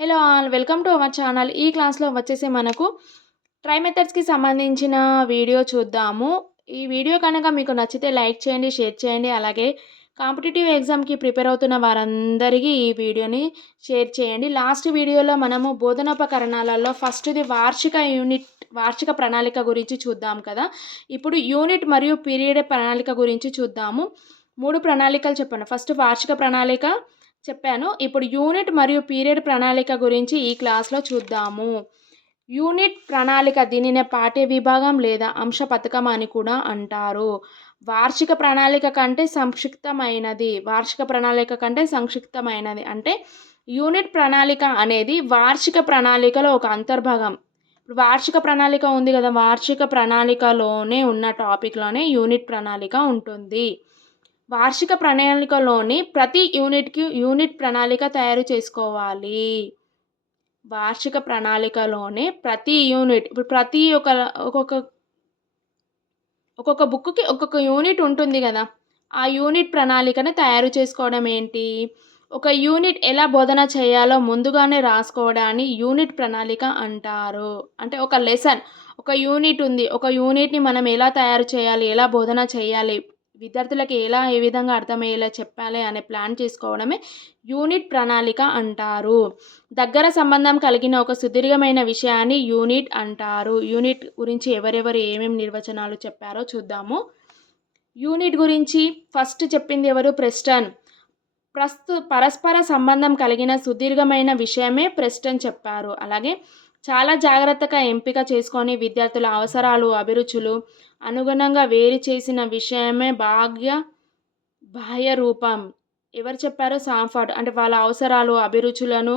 Hello all welcome to our channel ఈ క్లాస్లో వచ్చేసి మనకు ట్రై మెథడ్స్కి సంబంధించిన వీడియో చూద్దాము. ఈ వీడియో కనుక మీకు నచ్చితే లైక్ చేయండి షేర్ చేయండి అలాగే కాంపిటేటివ్ ఎగ్జామ్కి ప్రిపేర్ అవుతున్న వారందరికీ ఈ వీడియోని షేర్ చేయండి. లాస్ట్ వీడియోలో మనము బోధనోపకరణాలలో ఫస్ట్ది వార్షిక యూనిట్ వార్షిక ప్రణాళిక గురించి చూద్దాం కదా. ఇప్పుడు యూనిట్ మరియు పీరియడ్ ప్రణాళిక గురించి చూద్దాము. మూడు ప్రణాళికలు చెప్పాను ఫస్ట్ వార్షిక ప్రణాళిక చెప్పాను. ఇప్పుడు యూనిట్ మరియు పీరియడ్ ప్రణాళిక గురించి ఈ క్లాస్లో చూద్దాము. యూనిట్ ప్రణాళిక దీనినే పాఠ్య విభాగం లేదా అంశ పథకం అని కూడా అంటారు. వార్షిక ప్రణాళిక కంటే సంక్షిప్తమైనది. వార్షిక ప్రణాళిక కంటే సంక్షిప్తమైనది. అంటే యూనిట్ ప్రణాళిక అనేది వార్షిక ప్రణాళికలో ఒక అంతర్భాగం. ఇప్పుడు వార్షిక ప్రణాళిక ఉంది కదా. వార్షిక ప్రణాళికలోనే ఉన్న టాపిక్లోనే యూనిట్ ప్రణాళిక ఉంటుంది. వార్షిక ప్రణాళికలోని ప్రతి యూనిట్కి యూనిట్ ప్రణాళిక తయారు చేసుకోవాలి. వార్షిక ప్రణాళికలోనే ప్రతి యూనిట్ ఇప్పుడు ప్రతి ఒక్క ఒక్కొక్క ఒక్కొక్క బుక్కి ఒక్కొక్క యూనిట్ ఉంటుంది కదా. ఆ యూనిట్ ప్రణాళికను తయారు చేసుకోవడం ఏంటి? ఒక యూనిట్ ఎలా బోధన చేయాలో ముందుగానే రాసుకోవడాన్ని యూనిట్ ప్రణాళిక అంటారు. అంటే ఒక లెసన్ ఒక యూనిట్ ఉంది ఒక యూనిట్ని మనం ఎలా తయారు చేయాలి ఎలా బోధన చేయాలి విద్యార్థులకు ఎలా ఏ విధంగా అర్థమయ్యేలా చెప్పాలి అనే ప్లాన్ చేసుకోవడమే యూనిట్ ప్రణాళిక అంటారు. దగ్గర సంబంధం కలిగిన ఒక సుదీర్ఘమైన విషయాన్ని యూనిట్ అంటారు. యూనిట్ గురించి ఎవరెవరు ఏమేమి నిర్వచనాలు చెప్పారో చూద్దాము. యూనిట్ గురించి ఫస్ట్ చెప్పింది ఎవరు? ప్రెస్టన్. ప్రస్తు పరస్పర సంబంధం కలిగిన సుదీర్ఘమైన విషయమే ప్రెస్టన్ చెప్పారు. అలాగే చాలా జాగ్రత్తగా ఎంపిక చేసుకొని విద్యార్థుల అవసరాలు అభిరుచులు అనుగుణంగా వేరు చేసిన విషయమే భాగ్య బాహ్య రూపం. ఎవరు చెప్పారో? సాంఫర్డ్. అంటే వాళ్ళ అవసరాలు అభిరుచులను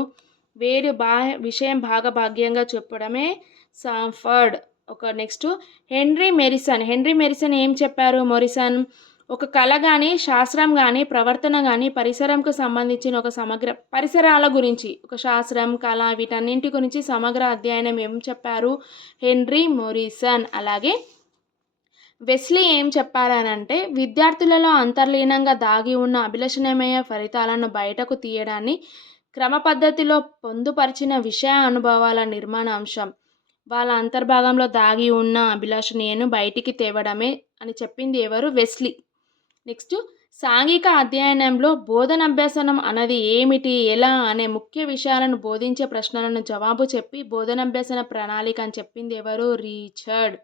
వేరు బాహ్య విషయం భాగభాగ్యంగా చెప్పడమే సాంఫర్డ్. ఒక next. Henry Morrison. Henry Morrison ఏం చెప్పారు? మొరిసన్ ఒక కళ కానీ శాస్త్రం కానీ ప్రవర్తన కానీ పరిసరంకు సంబంధించిన ఒక సమగ్ర పరిసరాల గురించి ఒక శాస్త్రం కళ వీటన్నింటి గురించి సమగ్ర అధ్యయనం ఏం చెప్పారు? Henry Morrison. అలాగే వెస్లీ ఏం చెప్పారనంటే విద్యార్థులలో అంతర్లీనంగా దాగి ఉన్న అభిలషణమయ ఫలితాలను బయటకు తీయడాన్ని క్రమ పద్ధతిలో పొందుపరిచిన విషయ అనుభవాల నిర్మాణ అంశం. వాళ్ళ అంతర్భాగంలో దాగి ఉన్న అభిలాషణీయను బయటికి తేవడమే అని చెప్పింది ఎవరు? వెస్లీ. నెక్స్ట్ సాంఘిక అధ్యయనంలో బోధన అభ్యసనం అన్నది ఏమిటి ఎలా అనే ముఖ్య విషయాలను బోధించే ప్రశ్నలను జవాబు చెప్పి బోధనాభ్యసన ప్రణాళిక అని చెప్పింది ఎవరు? రీచర్డ్.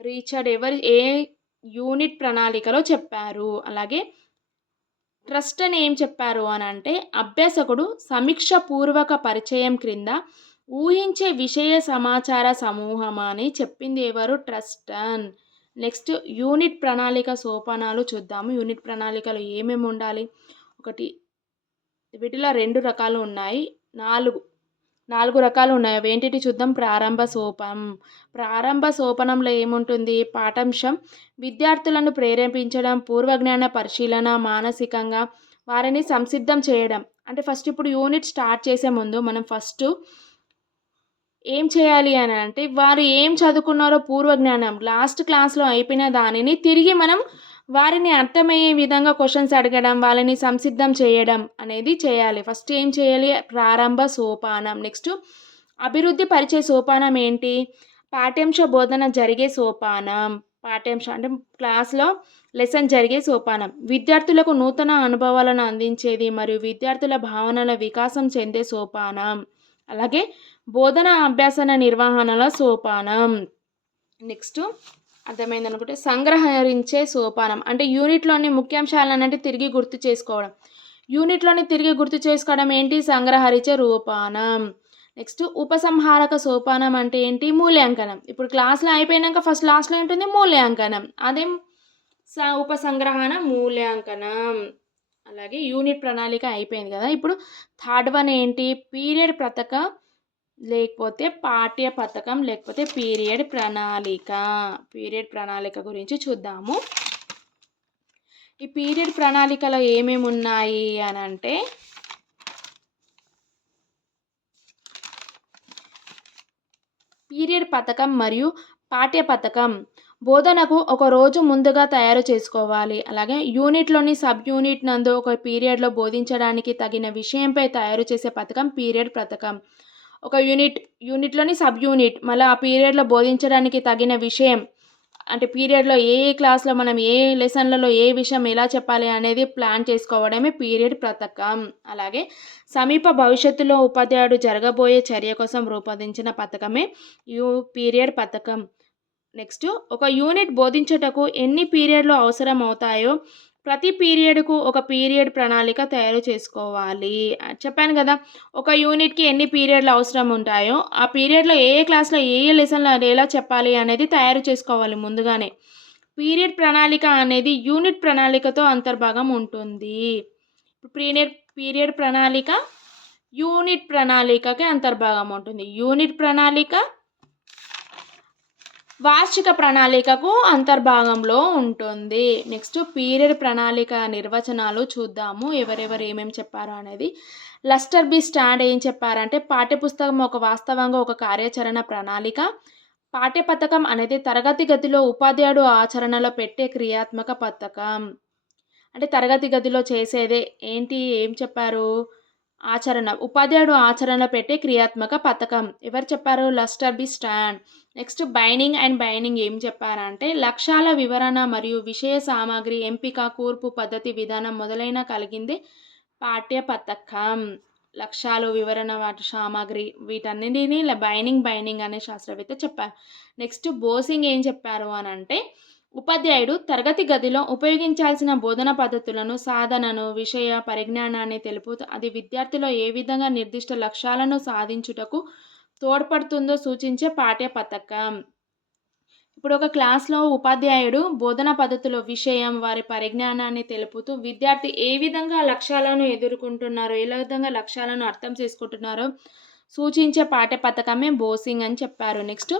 రీచర్డ్ ఎవరు? ఏ యూనిట్ ప్రణాళికలో చెప్పారు? అలాగే ట్రస్ట్ అని ఏం చెప్పారు అని అంటే అభ్యాసకుడు సమీక్ష పూర్వక పరిచయం క్రింద ఊహించే విషయ సమాచార సమూహం అని చెప్పింది ఎవరు? ట్రస్టన్. నెక్స్ట్ యూనిట్ ప్రణాళిక సోపానాలు చూద్దాము. యూనిట్ ప్రణాళికలు ఏమేమి ఉండాలి? ఒకటి వీటిలో రెండు రకాలు ఉన్నాయి. నాలుగు నాలుగు రకాలు ఉన్నాయి. అవి ఏంటి చూద్దాం? ప్రారంభ సోపం ప్రారంభ సోపనంలో ఏముంటుంది? పాఠాంశం విద్యార్థులను ప్రేరేపించడం పూర్వజ్ఞాన పరిశీలన మానసికంగా వారిని సంసిద్ధం చేయడం. అంటే ఫస్ట్ ఇప్పుడు యూనిట్ స్టార్ట్ చేసే ముందు మనం ఫస్ట్ ఏం చేయాలి అని అంటే వారు ఏం చదువుకున్నారో పూర్వ జ్ఞానం లాస్ట్ క్లాస్లో అయిపోయిన దానిని తిరిగి మనం వారిని అర్థమయ్యే విధంగా క్వశ్చన్స్ అడగడం వాళ్ళని సంసిద్ధం చేయడం అనేది చేయాలి. ఫస్ట్ ఏం చేయాలి? ప్రారంభ సోపానం. నెక్స్ట్ అభివృద్ధి పరిచే సోపానం ఏంటి? పాఠ్యాంశ బోధన జరిగే సోపానం. పాఠ్యాంశం అంటే క్లాస్లో లెసన్ జరిగే సోపానం. విద్యార్థులకు నూతన అనుభవాలను అందించేది మరియు విద్యార్థుల భావనల వికాసం చెందే సోపానం. అలాగే బోధన అభ్యాసన నిర్వహణల సోపానం. నెక్స్ట్ అర్థమైంది అనుకుంటే సంగ్రహరించే సోపానం. అంటే యూనిట్లోని ముఖ్యాంశాలను అంటే తిరిగి గుర్తు చేసుకోవడం. యూనిట్లోని తిరిగి గుర్తు చేసుకోవడం ఏంటి? సంగ్రహరించే రూపానం. నెక్స్ట్ ఉపసంహారక సోపానం అంటే ఏంటి? మూల్యాంకనం. ఇప్పుడు క్లాస్లో అయిపోయినాక ఫస్ట్ లాస్ట్లో ఉంటుంది మూల్యాంకనం. అదే? స ఉపసంగ్రహణ మూల్యాంకనం. అలాగే యూనిట్ ప్రణాళిక అయిపోయింది కదా. ఇప్పుడు థర్డ్ వన్ ఏంటి? పీరియడ్ పథక లేకపోతే పాఠ్య పథకం లేకపోతే పీరియడ్ ప్రణాళిక. పీరియడ్ ప్రణాళిక గురించి చూద్దాము. ఈ పీరియడ్ ప్రణాళికలో ఏమేమి ఉన్నాయి అని అంటే పీరియడ్ పథకం మరియు పాఠ్య పథకం. బోధనకు ఒక రోజు ముందుగా తయారు చేసుకోవాలి. అలాగే యూనిట్లోని సబ్ యూనిట్ నందు ఒక పీరియడ్లో బోధించడానికి తగిన విషయంపై తయారు చేసే పథకం పీరియడ్ పథకం. ఒక యూనిట్ యూనిట్లోని సబ్ యూనిట్ మళ్ళీ ఆ పీరియడ్లో బోధించడానికి తగిన విషయం అంటే పీరియడ్లో ఏ క్లాస్లో మనం ఏ లెసన్లలో ఏ విషయం ఎలా చెప్పాలి అనేది ప్లాన్ చేసుకోవడమే పీరియడ్ పథకం. అలాగే సమీప భవిష్యత్తులో ఉపాధ్యాయుడు జరగబోయే చర్య కోసం రూపొందించిన పథకమే యూ పీరియడ్ పథకం. నెక్స్ట్ ఒక యూనిట్ బోధించుటకు ఎన్ని పీరియడ్లు అవసరం అవుతాయో ప్రతి పీరియడ్కు ఒక పీరియడ్ ప్రణాళిక తయారు చేసుకోవాలి. చెప్పాను కదా ఒక యూనిట్కి ఎన్ని పీరియడ్లు అవసరం ఉంటాయో ఆ పీరియడ్లో ఏ ఏ క్లాస్లో ఏ ఏ లెసన్లు ఎలా చెప్పాలి అనేది తయారు చేసుకోవాలి ముందుగానే. పీరియడ్ ప్రణాళిక అనేది యూనిట్ ప్రణాళికతో అంతర్భాగం ఉంటుంది. పీరియడ్ పీరియడ్ ప్రణాళిక యూనిట్ ప్రణాళికకి అంతర్భాగం ఉంటుంది. యూనిట్ ప్రణాళిక వార్షిక ప్రణాళికకు అంతర్భాగంలో ఉంటుంది. నెక్స్ట్ పీరియడ్ ప్రణాళిక నిర్వచనాలు చూద్దాము. ఎవరెవరు ఏమేమి చెప్పారు అనేది. లస్టర్ బి స్టాండ్ ఏం చెప్పారంటే పాఠ్యపుస్తకం ఒక వాస్తవంగా ఒక కార్యాచరణ ప్రణాళిక. పాఠ్య పథకం అనేది తరగతి గదిలో ఉపాధ్యాయుడు ఆచరణలో పెట్టే క్రియాత్మక పథకం. అంటే తరగతి గదిలో చేసేదే. ఏంటి? ఏం చెప్పారు? ఆచరణ. ఉపాధ్యాయుడు ఆచరణ పెట్టే క్రియాత్మక పథకం. ఎవరు చెప్పారు? Lester B Sands. Next Binning and Binning ఏం చెప్పారంటే లక్ష్యాల వివరణ మరియు విషయ సామాగ్రి ఎంపిక కూర్పు పద్ధతి విధానం మొదలైన కలిగింది పాఠ్య పథకం లక్ష్యాలు వివరణ వాటి సామాగ్రి వీటన్నిటిని బైనింగ్ బైనింగ్ అనే శాస్త్రవేత్త చెప్పారు. నెక్స్ట్ బోసింగ్ ఏం చెప్పారు అని అంటే ఉపాధ్యాయుడు తరగతి గదిలో ఉపయోగించాల్సిన బోధన పద్ధతులను సాధనను విషయ పరిజ్ఞానాన్ని తెలుపుతూ అది విద్యార్థిలో ఏ విధంగా నిర్దిష్ట లక్ష్యాలను సాధించుటకు తోడ్పడుతుందో సూచించే పాఠ్య పథకం ఇప్పుడు ఒక క్లాస్లో ఉపాధ్యాయుడు బోధన పద్ధతిలో విషయం వారి పరిజ్ఞానాన్ని తెలుపుతూ విద్యార్థి ఏ విధంగా లక్ష్యాలను ఎదుర్కొంటున్నారో ఏ విధంగా లక్ష్యాలను అర్థం చేసుకుంటున్నారో సూచించే పాఠ్య పథకమే బోసింగ్ అని చెప్పారు. నెక్స్ట్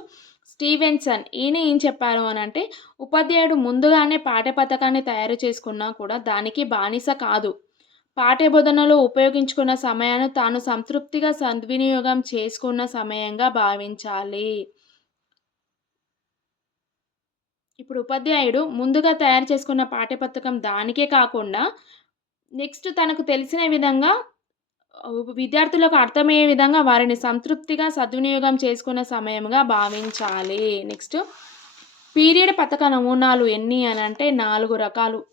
స్టీవెన్సన్ ఈయన ఏం చెప్పారు అని అంటే ఉపాధ్యాయుడు ముందుగానే పాఠ్య పథకాన్ని తయారు చేసుకున్నా కూడా దానికి బానిస కాదు. పాఠ్యబోధనలో ఉపయోగించుకున్న సమయాన్ని తాను సంతృప్తిగా సద్వినియోగం చేసుకున్న సమయంగా భావించాలి. ఇప్పుడు ఉపాధ్యాయుడు ముందుగా తయారు చేసుకున్న పాఠ్యపుస్తకం దానికే కాకుండా నెక్స్ట్ తనకు తెలిసిన విధంగా విద్యార్థులకు అర్థమయ్యే విధంగా వారిని సంతృప్తిగా సద్వినియోగం చేసుకున్న సమయంగా భావించాలి. నెక్స్ట్ పీరియడ్ పథక నమూనాలు ఎన్ని అని అంటే నాలుగు రకాలు.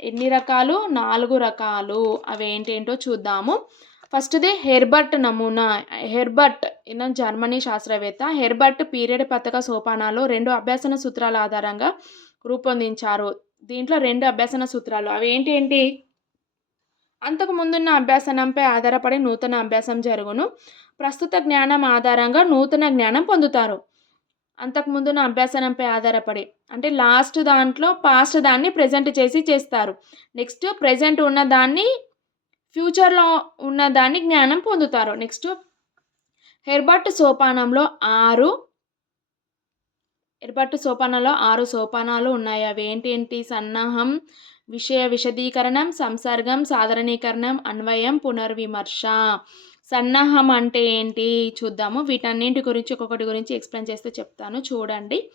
ఎన్ని రకాలు? నాలుగు రకాలు. అవి ఏంటేంటో చూద్దాము. ఫస్ట్ది హెర్బర్ట్ నమూనా. హెర్బర్ట్ ఇన్న జర్మనీ శాస్త్రవేత్త. హెర్బర్ట్ పీరియడ్ పథక సోపానాలు రెండు అభ్యసన సూత్రాల ఆధారంగా రూపొందించారు. దీంట్లో రెండు అభ్యసన సూత్రాలు. అవి ఏంటి ఏంటి? అంతకు ముందున్న అభ్యాసనంపై ఆధారపడి నూతన అభ్యాసం జరుగును. ప్రస్తుత జ్ఞానం ఆధారంగా నూతన జ్ఞానం పొందుతారు. అంతకుముందున్న అభ్యాసనంపై ఆధారపడి అంటే లాస్ట్ దాంట్లో పాస్ట్ దాన్ని ప్రజెంట్ చేసి చేస్తారు. నెక్స్ట్ ప్రజెంట్ ఉన్న దాన్ని ఫ్యూచర్లో ఉన్న దాన్ని జ్ఞానం పొందుతారు. నెక్స్ట్ హెర్బర్ట్ సోపానంలో ఆరు హెర్బర్ట్ సోపానంలో ఆరు సోపానాలు ఉన్నాయి. అవి ఏంటి? సన్నాహం విషయ విశదీకరణం సంసర్గం సాధారణీకరణం అన్వయం పునర్విమర్శ. సన్నాహం అంటే ఏంటి చూద్దాము. వీటన్నింటి గురించి ఒక్కొక్కటి గురించి ఎక్స్ప్లెయిన్ చేస్తే చెప్తాను. చూడండి.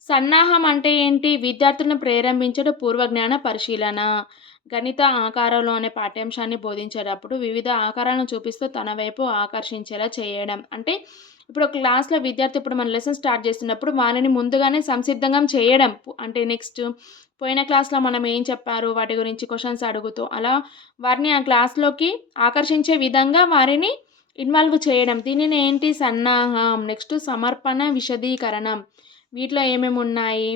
సన్నాహం అంటే ఏంటి? విద్యార్థులను ప్రేరేపించడం పూర్వజ్ఞాన పరిశీలన. గణిత ఆకారంలో అనే పాఠ్యాంశాన్ని బోధించేటప్పుడు వివిధ ఆకారాలను చూపిస్తూ తన వైపు ఆకర్షించేలా చేయడం. అంటే ఇప్పుడు క్లాస్లో విద్యార్థి ఇప్పుడు మన లెసన్ స్టార్ట్ చేస్తున్నప్పుడు వారిని ముందుగానే సంసిద్ధంగా చేయడం. అంటే నెక్స్ట్ పోయిన క్లాస్లో మనం ఏం చెప్పారు? వాటి గురించి క్వశ్చన్స్ అడుగుతూ అలా వారిని ఆ క్లాస్లోకి ఆకర్షించే విధంగా వారిని ఇన్వాల్వ్ చేయడం. దీనిని ఏంటి? సన్నాహం నెక్స్ట్ సమర్పణ విశదీకరణం. వీటిలో ఏమేమి ఉన్నాయి?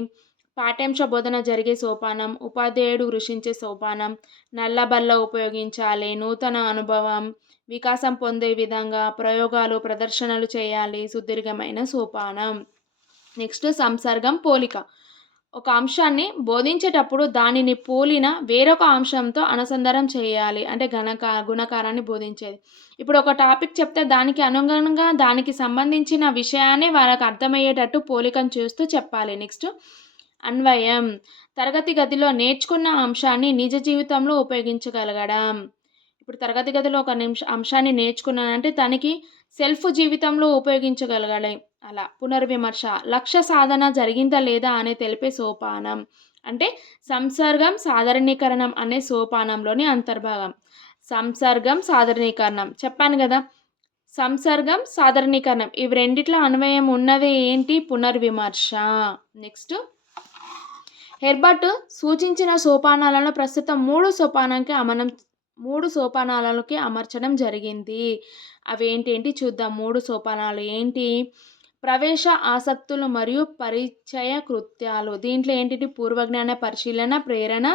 పాఠ్యాంశ బోధన జరిగే సోపానం ఉపాధ్యాయుడు కృషించే సోపానం నల్లబల్ల ఉపయోగించాలి నూతన అనుభవం వికాసం పొందే విధంగా ప్రయోగాలు ప్రదర్శనలు చేయాలి సుదీర్ఘమైన సోపానం. నెక్స్ట్ సంసర్గం పోలిక. ఒక అంశాన్ని బోధించేటప్పుడు దానిని పోలిన వేరొక అంశంతో అనుసంధానం చేయాలి అంటే గణక గుణకారాన్ని బోధించేది. ఇప్పుడు ఒక టాపిక్ చెప్తే దానికి అనుగుణంగా దానికి సంబంధించిన విషయాన్ని వాళ్ళకి అర్థమయ్యేటట్టు పోలికను చూస్తూ చెప్పాలి. నెక్స్ట్ అన్వయం. తరగతి గదిలో నేర్చుకున్న అంశాన్ని నిజ జీవితంలో ఉపయోగించగలగడం. ఇప్పుడు తరగతి గదిలో ఒక నిమిష అంశాన్ని నేర్చుకున్నానంటే తనకి సెల్ఫ్ జీవితంలో ఉపయోగించగలగాలి. అలా పునర్విమర్శ లక్ష్య సాధన జరిగిందా లేదా అనే తెలిపే సోపానం. అంటే సంసర్గం సాధారణీకరణం అనే సోపానంలోని అంతర్భాగం. సంసర్గం సాధారణీకరణం. చెప్పాను కదా! సంసర్గం సాధారణీకరణం ఇవి రెండిట్లో అన్వయం ఉన్నది ఏంటి? పునర్విమర్శ. నెక్స్ట్. హెర్బర్ట్ సూచించిన సోపానాలను ప్రస్తుతం మూడు సోపానానికి అమనం మూడు సోపానాలకి అమర్చడం జరిగింది. అవి ఏంటి చూద్దాం. మూడు సోపానాలు ఏంటి? ప్రవేశ ఆసక్తులు మరియు పరిచయ కృత్యాలు. దీంట్లో ఏంటి పూర్వజ్ఞాన పరిశీలన ప్రేరణ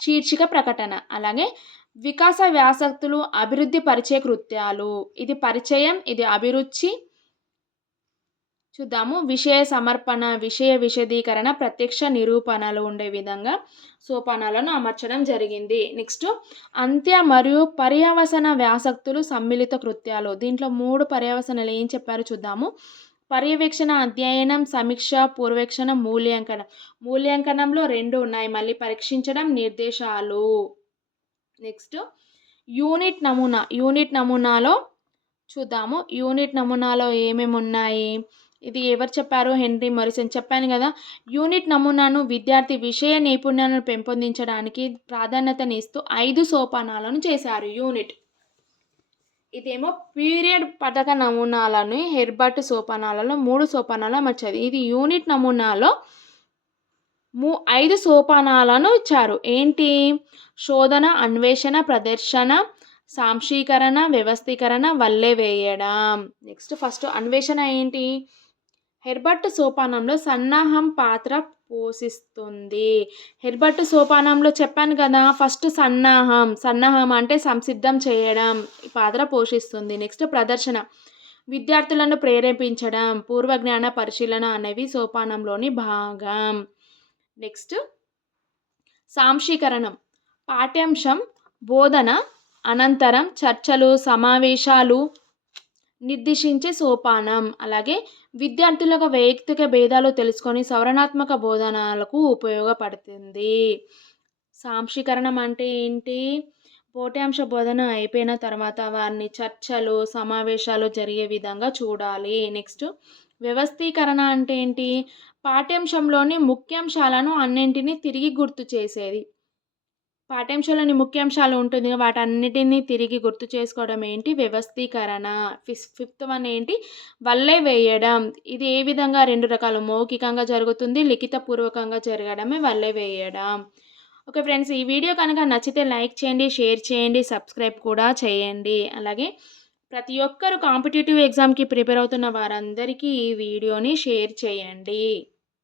శీర్షిక ప్రకటన. అలాగే వికాస వ్యాసక్తులు అభివృద్ధి పరిచయ కృత్యాలు. ఇది పరిచయం ఇది అభిరుచి చూద్దాము. విషయ సమర్పణ విషయ విశదీకరణ ప్రత్యక్ష నిరూపణలు ఉండే విధంగా సోపానాలను అమర్చడం జరిగింది. నెక్స్ట్ అంత్య మరియు పర్యావసన వ్యాసక్తులు సమ్మిళిత కృత్యాలు. దీంట్లో మూడు పర్యవసనలు ఏం చెప్పారో చూద్దాము. పర్యవేక్షణ అధ్యయనం సమీక్ష పూర్వేక్షణ మూల్యాంకనం. మూల్యాంకనంలో రెండు ఉన్నాయి. మళ్ళీ పరీక్షించడం నిర్దేశాలు. నెక్స్ట్ యూనిట్ నమూనా. యూనిట్ నమూనాలో చూద్దాము. యూనిట్ నమూనాలో ఏమేమి ఉన్నాయి? ఇది ఎవరు చెప్పారు? హెన్రీ మొరిసన్ చెప్పాను కదా. యూనిట్ నమూనాను విద్యార్థి విషయ నైపుణ్యాలను పెంపొందించడానికి ప్రాధాన్యతనిస్తూ ఐదు సోపానాలను చేశారు యూనిట్. ఇదేమో పీరియడ్ పథక నమూనాలని హెర్బర్ట్ సోపానాలలో మూడు సోపానాలు అమర్చారు ఇది యూనిట్ నమూనాలో మూ ఐదు సోపానాలను ఇచ్చారు. ఏంటి? శోధన అన్వేషణ ప్రదర్శన సాంశీకరణ వ్యవస్థీకరణ వల్లే వేయడం. నెక్స్ట్ ఫస్ట్ అన్వేషణ ఏంటి? హెర్బర్ట్ సోపానంలో సన్నాహం పాత్ర పోషిస్తుంది. హెర్బర్ట్ సోపానంలో చెప్పాను కదా ఫస్ట్ సన్నాహం సన్నాహం అంటే సంసిద్ధం చేయడం పాత్ర పోషిస్తుంది. నెక్స్ట్ ప్రదర్శన విద్యార్థులను ప్రేరేపించడం పూర్వజ్ఞాన పరిశీలన అనేవి సోపానంలోని భాగం. నెక్స్ట్ సాంశీకరణం పాఠ్యాంశం బోధన అనంతరం చర్చలు సమావేశాలు నిర్దేశించే సోపానం. అలాగే విద్యార్థులకు వైయక్తిక భేదాలు తెలుసుకొని సవరణాత్మక బోధనలకు ఉపయోగపడుతుంది. సాంశీకరణం అంటే ఏంటి? పోటాంశ బోధన అయిపోయిన తర్వాత వారిని చర్చలు సమావేశాలు జరిగే విధంగా చూడాలి. నెక్స్ట్ వ్యవస్థీకరణ అంటే ఏంటి? పాఠ్యాంశంలోని ముఖ్యాంశాలను అన్నింటినీ తిరిగి గుర్తు చేసేది. పాఠ్యాంశాలని ముఖ్యాంశాలు ఉంటుంది వాటన్నిటిని తిరిగి గుర్తు చేసుకోవడం ఏంటి? వ్యవస్థీకరణ. ఫిఫ్ ఫిఫ్త్ వన్ ఏంటి? వల్లే వేయడం. ఇది ఏ విధంగా రెండు రకాలు? మౌఖికంగా జరుగుతుంది లిఖితపూర్వకంగా జరగడమే వల్లే వేయడం. ఓకే ఫ్రెండ్స్ ఈ వీడియో కనుక నచ్చితే లైక్ చేయండి షేర్ చేయండి సబ్స్క్రైబ్ కూడా చేయండి. అలాగే ప్రతి ఒక్కరు కాంపిటేటివ్ ఎగ్జామ్కి ప్రిపేర్ అవుతున్న వారందరికీ ఈ వీడియోని షేర్ చేయండి.